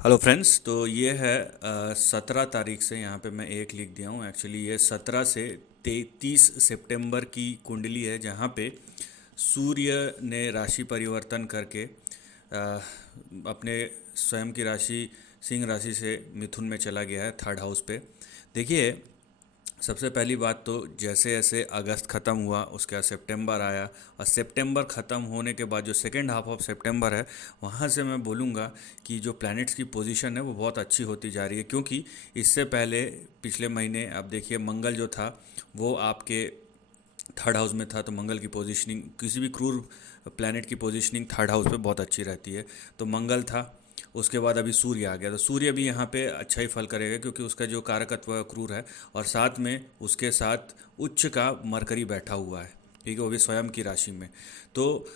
Hello friends. तो ये है 17 तारीख से यहाँ पे मैं एक लिख दिया हूँ। एक्चुअली ये 17 से 30 सितंबर की कुंडली है, जहाँ पे सूर्य ने राशि परिवर्तन करके अपने स्वयं की राशि सिंह राशि से मिथुन में चला गया है, थर्ड हाउस पे। देखिए, सबसे पहली बात तो जैसे जैसे अगस्त ख़त्म हुआ उसके बाद सितंबर आया, और सितंबर ख़त्म होने के बाद जो सेकेंड हाफ ऑफ सितंबर है, वहाँ से मैं बोलूँगा कि जो प्लैनेट्स की पोजीशन है वो बहुत अच्छी होती जा रही है। क्योंकि इससे पहले पिछले महीने आप देखिए, मंगल जो था वो आपके थर्ड हाउस में था, तो मंगल की पोजीशनिंग, किसी भी क्रूर प्लैनेट की पोजीशनिंग थर्ड हाउस पे बहुत अच्छी रहती है। तो मंगल था, उसके बाद अभी सूर्य आ गया, तो सूर्य भी यहाँ पे अच्छा ही फल करेगा क्योंकि उसका जो कारकत्व है क्रूर है। और साथ में उसके साथ उच्च का मरकरी बैठा हुआ है, ठीक है, वो भी स्वयं की राशि में। तो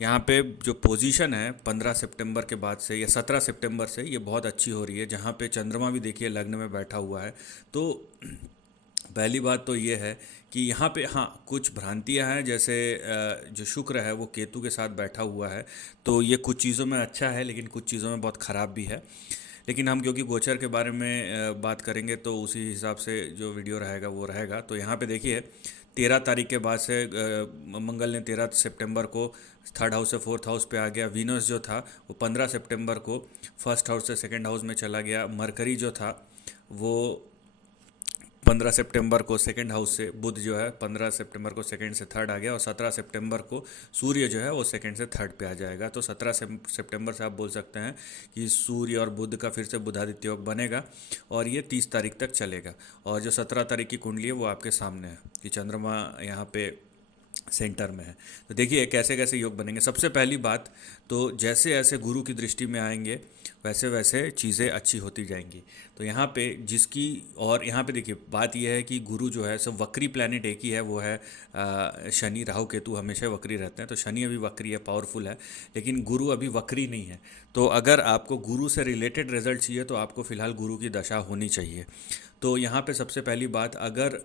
यहाँ पे जो पोजीशन है 15 सितंबर के बाद से या 17 सितंबर से ये बहुत अच्छी हो रही है, जहाँ पे चंद्रमा भी देखिए लग्न में बैठा हुआ है। तो पहली बात तो ये है कि यहाँ पे हाँ कुछ भ्रांतियाँ हैं, जैसे जो शुक्र है वो केतु के साथ बैठा हुआ है, तो ये कुछ चीज़ों में अच्छा है लेकिन कुछ चीज़ों में बहुत ख़राब भी है। लेकिन हम क्योंकि गोचर के बारे में बात करेंगे तो उसी हिसाब से जो वीडियो रहेगा वो रहेगा। तो यहाँ पे देखिए, 13 तारीख के बाद से मंगल ने 13 सितंबर को थर्ड हाउस से फोर्थ हाउस पे आ गया। वीनस जो था वो 15 सितंबर को फर्स्ट हाउस से सेकंड हाउस में चला गया। मरकरी जो था वो 15 सितंबर को सेकंड हाउस से, बुध जो है 15 सितंबर को सेकंड से थर्ड आ गया, और 17 सितंबर को सूर्य जो है वो सेकंड से थर्ड पे आ जाएगा। तो 17 सितंबर से आप बोल सकते हैं कि सूर्य और बुध का फिर से बुधादित्य योग बनेगा, और ये 30 तारीख तक चलेगा। और जो 17 तारीख की कुंडली है वो आपके सामने है कि चंद्रमा यहाँ पे सेंटर में है। तो देखिए कैसे कैसे योग बनेंगे। सबसे पहली बात तो जैसे जैसे गुरु की दृष्टि में आएंगे वैसे वैसे चीज़ें अच्छी होती जाएंगी। तो यहाँ पे जिसकी, और यहाँ पे देखिए बात यह है कि गुरु जो है सब वक्री प्लैनेट एक ही है, वो है शनि। राहु केतु हमेशा वक्री रहते हैं, तो शनि अभी वक्री है, पावरफुल है, लेकिन गुरु अभी वक्री नहीं है। तो अगर आपको गुरु से रिलेटेड रिजल्ट चाहिए तो आपको फिलहाल गुरु की दशा होनी चाहिए। तो यहाँ पे सबसे पहली बात, अगर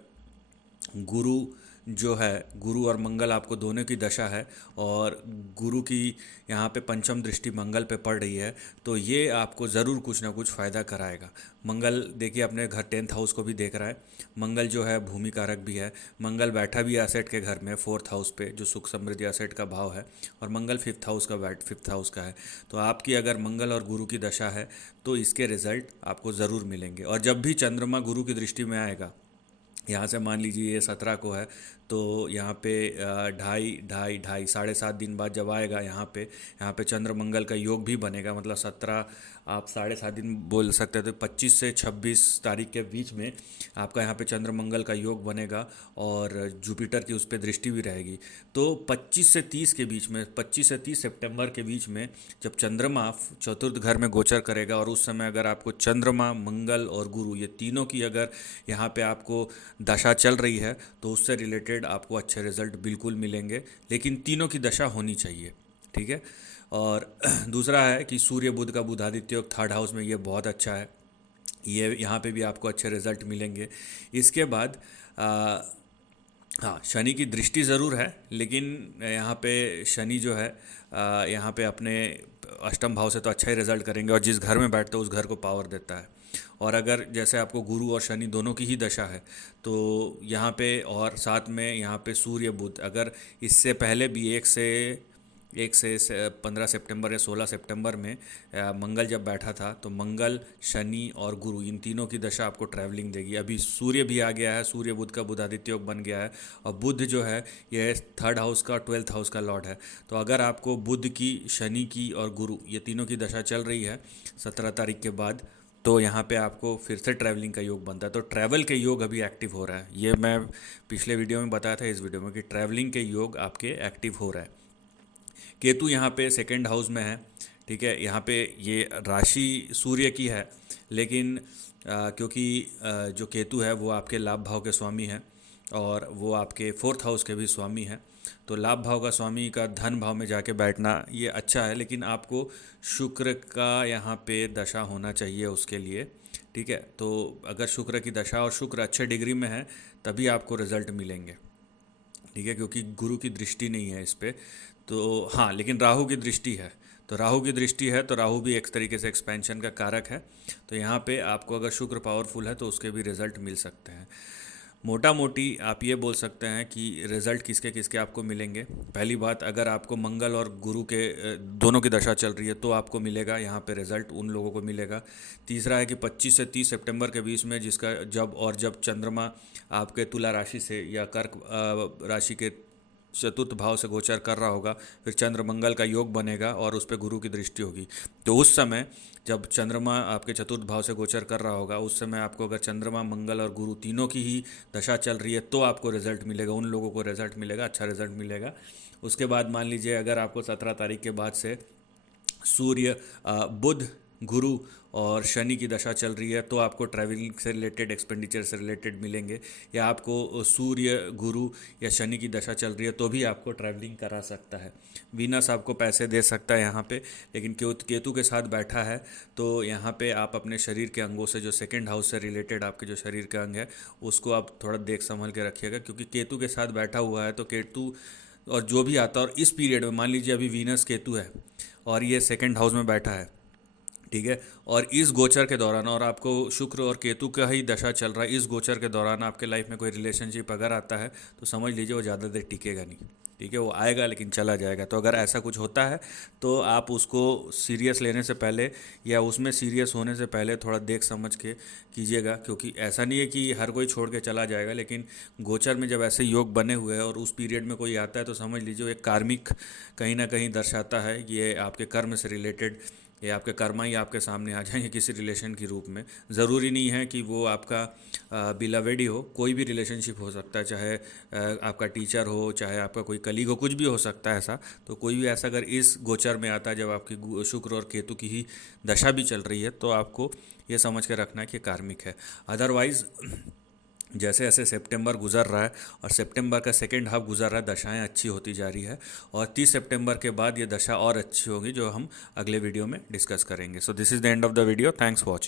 गुरु जो है, गुरु और मंगल आपको दोनों की दशा है, और गुरु की यहाँ पे पंचम दृष्टि मंगल पे पड़ रही है, तो ये आपको ज़रूर कुछ ना कुछ फ़ायदा कराएगा। मंगल देखिए अपने घर 10th हाउस को भी देख रहा है। मंगल जो है भूमि कारक भी है। मंगल बैठा भी एसेट के घर में फोर्थ हाउस पे, जो सुख समृद्धि एसेट का भाव है, और मंगल फिफ्थ हाउस का है। तो आपकी अगर मंगल और गुरु की दशा है तो इसके रिजल्ट आपको ज़रूर मिलेंगे। और जब भी चंद्रमा गुरु की दृष्टि में आएगा, यहाँ से मान लीजिए ये 17 को है, तो यहाँ पे ढाई ढाई ढाई 7.5 दिन बाद जब आएगा, यहाँ पे चंद्र मंगल का योग भी बनेगा। मतलब 17, आप 7.5 दिन बोल सकते हैं, तो 25 से 26 तारीख के बीच में आपका यहाँ पे चंद्र मंगल का योग बनेगा, और जुपिटर की उस पर दृष्टि भी रहेगी। तो 25 से 30 सितंबर के बीच में जब चंद्रमा चतुर्थ घर में गोचर करेगा, और उस समय अगर आपको चंद्रमा, मंगल और गुरु ये तीनों की अगर यहाँ पे आपको दशा चल रही है, तो उससे रिलेटेड आपको अच्छे रिजल्ट बिल्कुल मिलेंगे। लेकिन तीनों की दशा होनी चाहिए, ठीक है। और दूसरा है कि सूर्य बुध का बुधादित्य योग थर्ड हाउस में, ये बहुत अच्छा है, ये यहाँ पे भी आपको अच्छे रिजल्ट मिलेंगे। इसके बाद हाँ, शनि की दृष्टि ज़रूर है, लेकिन यहाँ पे शनि जो है यहाँ पे अपने अष्टम भाव से तो अच्छा ही रिजल्ट करेंगे, और जिस घर में बैठते हैं उस घर को पावर देता है। और अगर जैसे आपको गुरु और शनि दोनों की ही दशा है, तो यहाँ पे और साथ में यहाँ पे सूर्य बुध, अगर इससे पहले भी एक से 15 सितंबर या 16 सितंबर में मंगल जब बैठा था, तो मंगल, शनि और गुरु इन तीनों की दशा आपको ट्रैवलिंग देगी। अभी सूर्य भी आ गया है, सूर्य बुध का बुधादित्य योग बन गया है, और बुध जो है ये थर्ड हाउस का 12th हाउस का लॉर्ड है। तो अगर आपको बुध की, शनि की और गुरु ये तीनों की दशा चल रही है 17 तारीख के बाद, तो यहाँ पे आपको फिर से ट्रैवलिंग का योग बनता है। तो ट्रैवल के योग अभी एक्टिव हो रहा है, ये मैं पिछले वीडियो में बताया था, इस वीडियो में, कि ट्रैवलिंग के योग आपके एक्टिव हो रहा है। केतु यहाँ पे सेकंड हाउस में है, ठीक है। यहाँ पे ये राशि सूर्य की है, लेकिन क्योंकि जो केतु है वो आपके लाभ भाव के स्वामी हैं, और वो आपके फोर्थ हाउस के भी स्वामी हैं। तो लाभ भाव का स्वामी का धन भाव में जाके बैठना ये अच्छा है, लेकिन आपको शुक्र का यहाँ पे दशा होना चाहिए उसके लिए, ठीक है। तो अगर शुक्र की दशा और शुक्र अच्छे डिग्री में है तभी आपको रिजल्ट मिलेंगे, ठीक है, क्योंकि गुरु की दृष्टि नहीं है इस पे। तो हाँ, लेकिन राहु की दृष्टि है, तो राहु की दृष्टि है तो राहु भी एक तरीके से एक्सपेंशन का कारक है। तो यहाँ पे आपको अगर शुक्र पावरफुल है तो उसके भी रिजल्ट मिल सकते हैं। मोटा मोटी आप ये बोल सकते हैं कि रिज़ल्ट किसके किसके आपको मिलेंगे। पहली बात, अगर आपको मंगल और गुरु के दोनों की दशा चल रही है तो आपको मिलेगा यहाँ पे रिज़ल्ट, उन लोगों को मिलेगा। तीसरा है कि 25 से 30 सितंबर के बीच में जब चंद्रमा आपके तुला राशि से या कर्क राशि के चतुर्थ भाव से गोचर कर रहा होगा, फिर चंद्र मंगल का योग बनेगा और उस पर गुरु की दृष्टि होगी। तो उस समय जब चंद्रमा आपके चतुर्थ भाव से गोचर कर रहा होगा, उस समय आपको अगर चंद्रमा मंगल और गुरु तीनों की ही दशा चल रही है तो आपको रिजल्ट मिलेगा, उन लोगों को रिजल्ट मिलेगा, अच्छा रिजल्ट मिलेगा। उसके बाद मान लीजिए अगर आपको 17 तारीख के बाद से सूर्य बुध गुरु और शनि की दशा चल रही है तो आपको ट्रैवलिंग से रिलेटेड, एक्सपेंडिचर से रिलेटेड मिलेंगे। या आपको सूर्य गुरु या शनि की दशा चल रही है तो भी आपको ट्रैवलिंग करा सकता है। वीनस आपको पैसे दे सकता है यहाँ पे, लेकिन केतु के साथ बैठा है तो यहाँ पे आप अपने शरीर के अंगों से, जो सेकंड हाउस से रिलेटेड आपके जो शरीर का अंग है, उसको आप थोड़ा देख संभल के रखिएगा, क्योंकि केतु के साथ बैठा हुआ है। तो केतु और जो भी आता है, और इस पीरियड में मान लीजिए अभी वीनस केतु है और ये सेकंड हाउस में बैठा है, ठीक है, और इस गोचर के दौरान, और आपको शुक्र और केतु का ही दशा चल रहा है, इस गोचर के दौरान आपके लाइफ में कोई रिलेशनशिप अगर आता है तो समझ लीजिए वो ज़्यादा देर टिकेगा नहीं, ठीक है, वो आएगा लेकिन चला जाएगा। तो अगर ऐसा कुछ होता है तो आप उसको सीरियस लेने से पहले या उसमें सीरियस होने से पहले थोड़ा देख समझ के कीजिएगा, क्योंकि ऐसा नहीं है कि हर कोई छोड़ के चला जाएगा, लेकिन गोचर में जब ऐसे योग बने हुए हैं और उस पीरियड में कोई आता है तो समझ लीजिए एक कार्मिक कहीं ना कहीं दर्शाता है, ये आपके कर्म से रिलेटेड, ये आपके कर्मा ही आपके सामने आ जाएंगे किसी रिलेशन के रूप में। ज़रूरी नहीं है कि वो आपका बिलवेड ही हो, कोई भी रिलेशनशिप हो सकता है, चाहे आपका टीचर हो, चाहे आपका कोई कलीग हो, कुछ भी हो सकता है ऐसा। तो कोई भी ऐसा अगर इस गोचर में आता है जब आपकी शुक्र और केतु की ही दशा भी चल रही है तो आपको ये समझ के रखना है कि कार्मिक है। अदरवाइज़ जैसे जैसे सितंबर गुजर रहा है और सितंबर का सेकेंड हाफ गुजर रहा है, दशाएं अच्छी होती जा रही है और 30 सितंबर के बाद ये दशा और अच्छी होगी, जो हम अगले वीडियो में डिस्कस करेंगे। So this is the end of the video. Thanks for watching.